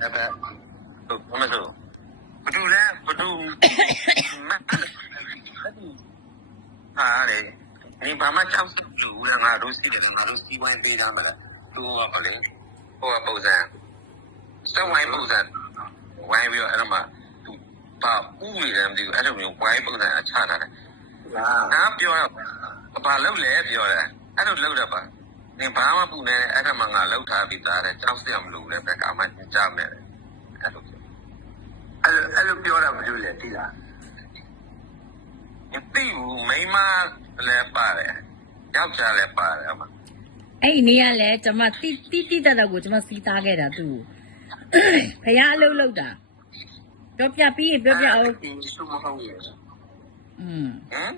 လည်းပဲမဆိုဘသူလဲဘသူဟာလေဒီဘာမှကြောက်လူကငါတို့စီတယ်ငါတို့စီဝိုင်းပေးတာမလားသူကလေဟိုကပုံစံစက်ဝိုင်းပုံစံဝိုင်းပြီးတော့အဲ့တော့မှသူပါဥနေတယ်မသိဘူးအဲ့လိုမျိုးဝိုင်းပုံစံအချတာလေငါပြောတော့ဘာလုပ်လဲပြောတယ်အဲ့လိုလုပ်တော့ပါနေဘာမှပူနေအဲ့ဒါမှငါလှုပ်ထားပြီးသားတယ်ကြောက်စရာမလိုလည်းပဲကာမကြောက်နေတယ်အဲ့လိုပြောတာမလို့လေသိလားမသိဘူးမိမလည်းပါတယ်ယောက်ျားလည်းပါတယ်အမအဲ့ဒီနေ့ကလည်းကျွန်မတိတတ်တော့ကိုကျွန်မစီးသားခဲ့တာသူ့ဖះအလုပ်လုပ်တာပြောပြပြီးပြောပြအောင်ရှုမဟုတ်ရဲ့ဟမ်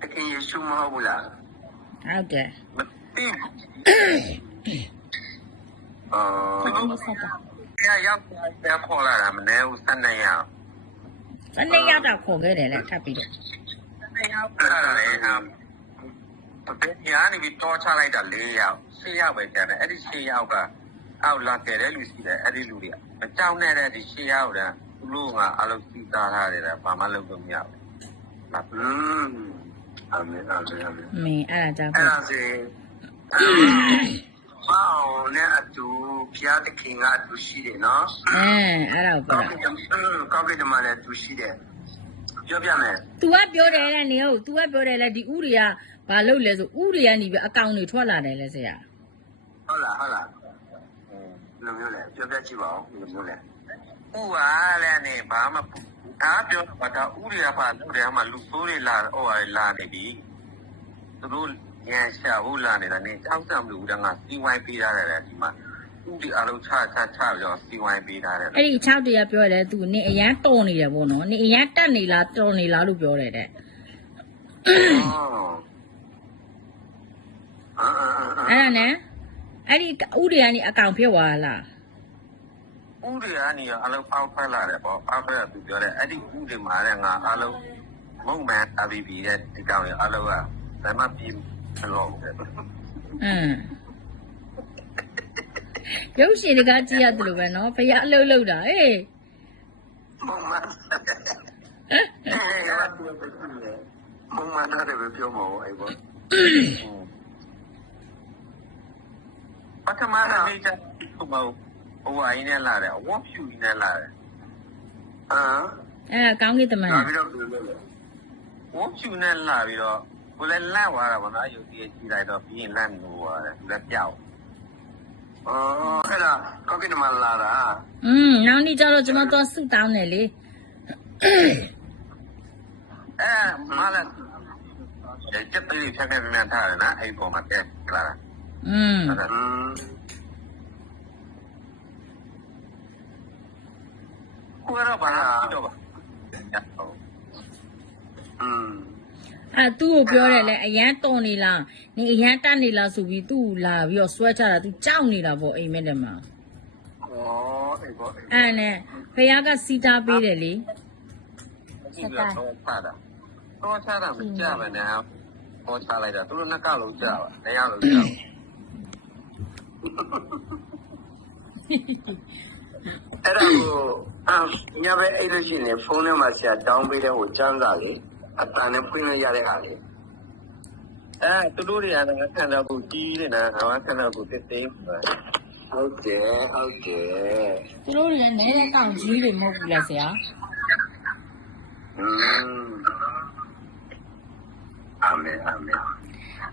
တကယ်ရှုမဟုတ်ဘူးလားဟုတ်တယ်မသိရောက်ပြန်ခေါ်လာတာမနေဘူး12ရောက်12ရောက်တော့ခေါ်ခဲ့တယ်လေထပ်ပြီးတော့12ရောက်လာတယ်ဘယ်ညာနေပြီးတော့ချလိုက်တာ4ရောက်6ရောက်ပဲကျန်တယ်အဲ့ဒီ6ယောက်ကအောက်လာခဲ့တဲ့လူရှိတယ်အဲ့ဒီလူတွေကမကြောက်နဲ့တဲ့ဒီ6ယောက်ကသူတို့ကအလုပ်စီးသားထားတယ်ဘာမှလုပ်လို့မရဘူးအမေမင်းအဲ့ဒါကြောင့်အဲ့ဒါစီမောင်နဲ့အတူဖျားတခင်ကအတူရှိတယ်နော်အဲ့ဒါကိုကောက်ကတမလည်းတူရှိတယ်ပြောပြမယ် तू ကပြောတယ်လေနေဟုတ် तू ကပြောတယ်လေဒီဥတွေကဘာလုပ်လဲဆိုဥတွေကနေပြီးအကောင်တွေထွက်လာတယ်လေဆရာဟုတ်လားဘယ်လိုမျိုးလဲပြောပြကြည့်ပါဦးဘယ်လိုမျိုးလဲဥကလည်းနေဘာမှအားပြောတာဒါဥတွေကဘာလုပ်တယ်မှလူဆိုးတွေလာလာနေပြီသူတို့ညရှာဘူးလာနေတာနေကြောက်စံမလို့ဦးတန်းကစီဝိုင်းပေးထားတယ်ဒီမှာဥဒီအလုံးချပြီးတော့စီဝိုင်းပေးထားတယ်အဲ့ဒီ6တရပြောတယ် तू နေအရန်တော်နေတယ်ဗောနော်နေအရန်တက်နေလားတော်နေလားလို့ပြောတယ်တဲ့အဲ့ဒါနဲ့အဲ့ဒီဥတွေကနေအကောင်ဖြစ်သွားလားဥတွေကနေအလုံးပေါက်ထွက်လာတယ်ပေါ့ပေါက်ထွက်သူပြောတယ်အဲ့ဒီဥတွေမှာလည်းငါအလုံးမုံမှန်အဘီဘီရဲ့ဒီကောင်ရအလုံးကဘယ်မှပြီးလို့ရုပ်ရှင်တကားကြည့်ရတယ်လို့ပဲနော်ဖះအလုပ်လုပ်တာဟေးမုံမှန်မုံမှန်တယ်ပြောမအောင်အဲ့ပေါ့ပထမနေ့ကျတော့ဟိုအင်းနဲ့လာတယ်ဝတ်ဖြူနဲ့လာတယ်အဲ့ကောင်းကင်တမန်လာပြီးတော့ဝတ်ဖြူနဲ့လာပြီးတော့ကိုလည်းလန့်သွားတာပေါ့နော်ရုပ်ကြီးကြည့်လိုက်တော့ပြီးရင်လန့်လို့ရတယ်သူလည်းပြောက်အဲ့ဒါကောက်ကင်တမန်လာတာနောက်နေ့ကျတော့ကျွန်တော်တော့ဆုတောင်းတယ်လေမလာကျက်သေးဖြတ်နေပြန်ထားတယ်နော်အဲ့ပေါ်မှာတက်လာတာကိုရပါလားတော့ပါသူ့ကိုပြောတယ်လေအရန်တော်နေလားနေအရန်တက်နေလားဆိုပြီးသူ့လာပြီးတော့ဆွဲချတာသူကြောက်နေတာပေါ့အိမ်မက်တယ်မှာအဲ့ပေါ့အဲ့နဲ့ဖះကစီတာပေးတယ်လေဆက်တာတော့ချတာမကြပါနဲ့ဟောချလိုက်တာသူတို့နှစ်ကလုံးကြပါနေရလုံးကြပါအဲ့ဒါကိုညဘက်အဲ့လိုရှိနေဖုန်းထဲမှာဆရာတောင်းပေးတဲ့ဟိုကျန်းစာလေးအတန်နဲ့ဖွင့်လို့ရတဲ့ဟာလေးသူတို့တွေကငါခံတော့ကိုကြီးနေတာငါခံတော့ကိုသိသိဟုတ်တယ်သူတို့တွေကနေတဲ့ကောင်ကြီးတွေမဟုတ်ဘူးလားဆရာအာမင်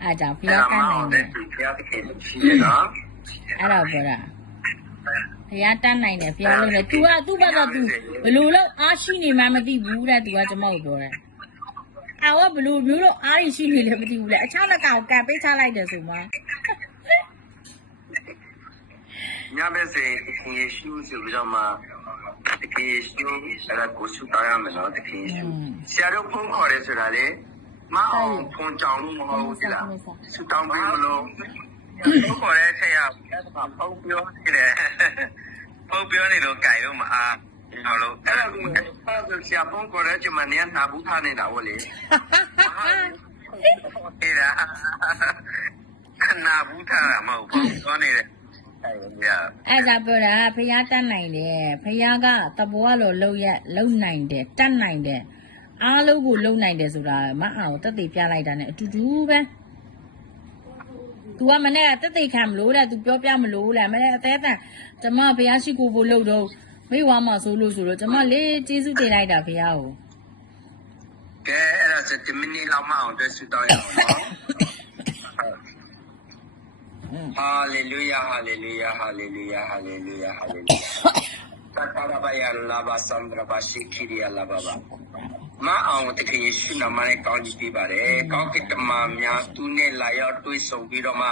အားကြောင့်ဖះကနိုင်တယ်ဖះတကယ်ရှိတယ်နော်အဲ့တော့ပြောတာဖះတန်းနိုင်တယ်ဖះလို့လေ तू ကသူ့ဘက်က तू ဘလို့လို့အားရှိနေမှမသိဘူးတဲ့ तू ကကျွန်မကိုပြောတယ်အော်ဘလို့မျိုးလို့အားရှိနေလည်းမသိဘူးလေအချောင်းလက်ကောင်ကန်ပေးချလိုက်တယ်ဆိုမှညဘက်စီခင်ယေရှုဆိုပြီးတော့မှတကယ်ယေရှုအဲ့ဒါကိုဆုတောင်းရမယ်နော်တကယ်ယေရှုဆရာတို့ဖုန်းခေါ်တယ်ဆိုတာလေမအောင်ဖုန်းကြောင်လို့မဟုတ်ဘူးလားဆုတောင်းပြီးမလို့ဖုန်းခေါ်တဲ့အချိန်ကဖုန်းပြောနေတယ်ဖုန်းပြောနေလို့ကြိုင်လို့မအားဟုတ်လို့အဲ့ဒါကိုဆရာဖုန်းခေါ်တဲ့အချိန်မှာနေနာဘူးထားနေတာဟုတ်လေအဲ့ဒါနာဘူးထားတာမဟုတ်ဘူးပြောနေတယ် အဲ့ဒါပြောတာဖះတတ်နိုင်တယ်ဖះကတဘောလို့လုံနိုင်တယ်တတ်နိုင်တယ်အားလုံးကိုလုံနိုင်တယ်ဆိုတာမအောင်တက်သေးပြလိုက်တာ ਨੇ အတူတူပဲ तू ကမနဲ့တက်သေးခံမလို့တဲ့ तू ပြောပြမလို့တဲ့မနဲ့အသေးတန်ကျမဖះရှိကိုဖို့လုံတော့မိဝါမဆိုလို့ဆိုတော့ကျမလေးကျေးဇူးတင်လိုက်တာဖះကို ကဲအဲ့ဒါဆို10မိနစ်လောက်မအောင်တွေ့ဆူတောင်းရအောင်နော်ဟာလေလုယာဟာလေလုယာဟာလေလုယာဟာလေလုယာဟာလေလုယာတတရဘယလာဘာစန္ဒရဘာရှိခိရီယာလာဘာဘာမအောင်တခင်ယေရှုနာမနဲ့ကောင်းကြီးပေးပါတယ်ကောင်းကင်တမန်များသူနဲ့လာရောက်တွေ့ဆုံပြီးတော့မှ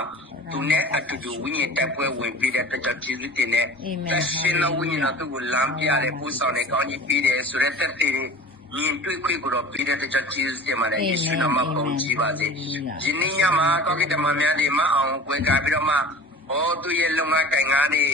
သူနဲ့အတူတူဝိညာဉ်တက်ပွဲဝင်ပြီးတဲ့အတွက်ကျေးဇူးတင်တဲ့တရှင်တော်ဝိညာဉ်တော်သူ့ကိုလမ်းပြတယ်ပို့ဆောင်တယ်ကောင်းကြီးပေးတယ်ဆိုတဲ့တက်တဲ့မြင်တွေ့ခွင့်ကိုတော့ပြီးတဲ့အတွက်ကျေးဇူးတင်ပါတယ်ယေရှုနာမပုံကြည်ပါစေယနေ့ညမှာကောင်းကင်တမန်များဒီမအောင်ပွဲကားပြီးတော့မှသူ့ရဲ့လုံငန်းကိုင်ငန်းနေ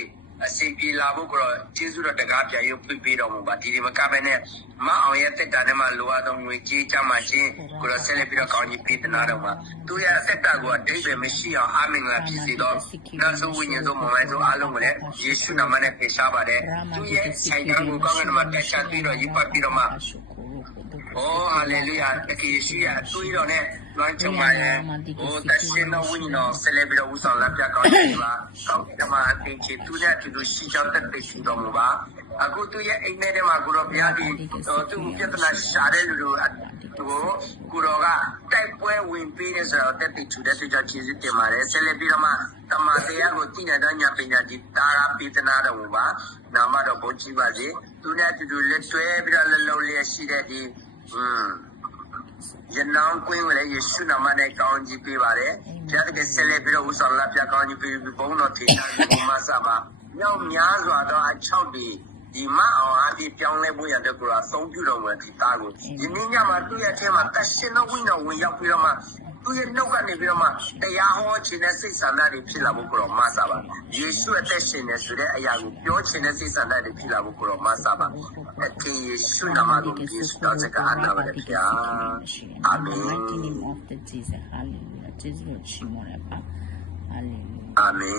အစီပြေလာဖို့ကတော့ကျေးဇူးတော်တကားပြန်ရုပ်ပြပေးတော်မူပါဒီမကပဲနဲ့မအောင်ရဲ့တက်တာနဲ့မှလိုအပ်သောငွေကြေးချမှချင်းကိုတော့ဆက်လက်ပြီးတော့ကောင်းကြီးပေးတင်တော်မှာသူရဲ့အသက်တာကိုအတိတ်ပဲမရှိအောင်အာမင်လာဖြစ်စေတော့နောက်ဆုံးဝိညာဉ်ဆုံးမမိုင်းဆုံးအားလုံးကိုလည်းယေရှုနာမနဲ့ဖေရှားပါတယ်သူရဲ့ဆိုင်ကံကိုကောင်းကင်မှာတက်ချပြီးတော့ရစ်ပတ်ပြီးတော့မှဟာလေလုယာတကယ်ရှိရသူရတော့နဲ့လွမ်းချုံပါရဲ့တရှင်တော်ဝိညာဉ်တော်ဆက်လက်ပြီးတော့ဦးဆောင်လက်ပြကောင်းကြီးပါကောင်းကင်မှာအသင်ချေသူနဲ့သူတို့ရှိကြောင်းတက်သိရှိတော်မူပါအခုသူရဲ့အိမ်ထဲမှာကိုတော့ဘုရားဒီသူ့ပြဿနာရှာတဲ့လူတို့ကိုတော့ကတိုက်ပွဲဝင်ပြီးနေဆိုတော့တက်သိချူတဲ့သူကြောင့်ကျေးဇူးတင်ပါတယ်ဆက်လက်ပြီးတော့မှတမန်တရားကိုသိနေတဲ့ညာပညာဒီတာရာပိသနာတော်မူပါနာမတော်ဘုန်းကြီးပါစေသူနဲ့သူတို့လက်တွဲပြီးတော့လုံလျက်ရှိတဲ့ဒီယနောင်းကွင်းကိုလည်းယေရှုနာမနဲ့ကောင်းကြီးပေးပါတယ်ဘုရားတကယ်ဆက်လက်ပြီးတော့ဦးဆောင်လာပြကောင်းကြီးပေးပြီးဘုန်းတော်ထေတာဒီမှာစပါမြောက်များစွာတော့အချောက်ဒီမအောင်အားဖြင့်ပြောင်းလဲဖို့ရတဲ့ကိုယ်ကအဆုံးပြုတော်မူတဲ့ဒီသားကိုဒီနေ့ညမှာသူ့ရဲ့အထက်မှာတရှင်တော်ဝိညာဉ်ဝင်ရောက်ပြီးတော့မှသူ့ရဲ့နှုတ်ကနေပြီးတော့မှတရားဟောခြင်းနဲ့စိတ်ဆန္ဒတွေဖြစ်လာဖို့ကိုတော့မဆပါယေရှုအသက်ရှင်နေဆိုတဲ့အရာကိုပြောခြင်းနဲ့စိတ်ဆန္ဒတွေဖြစ်လာဖို့ကိုတော့မဆပါအခင်ယေရှုနာမတော်ယေရှုတော်စကားနာမနဲ့ဖျားအာမင် အာမင်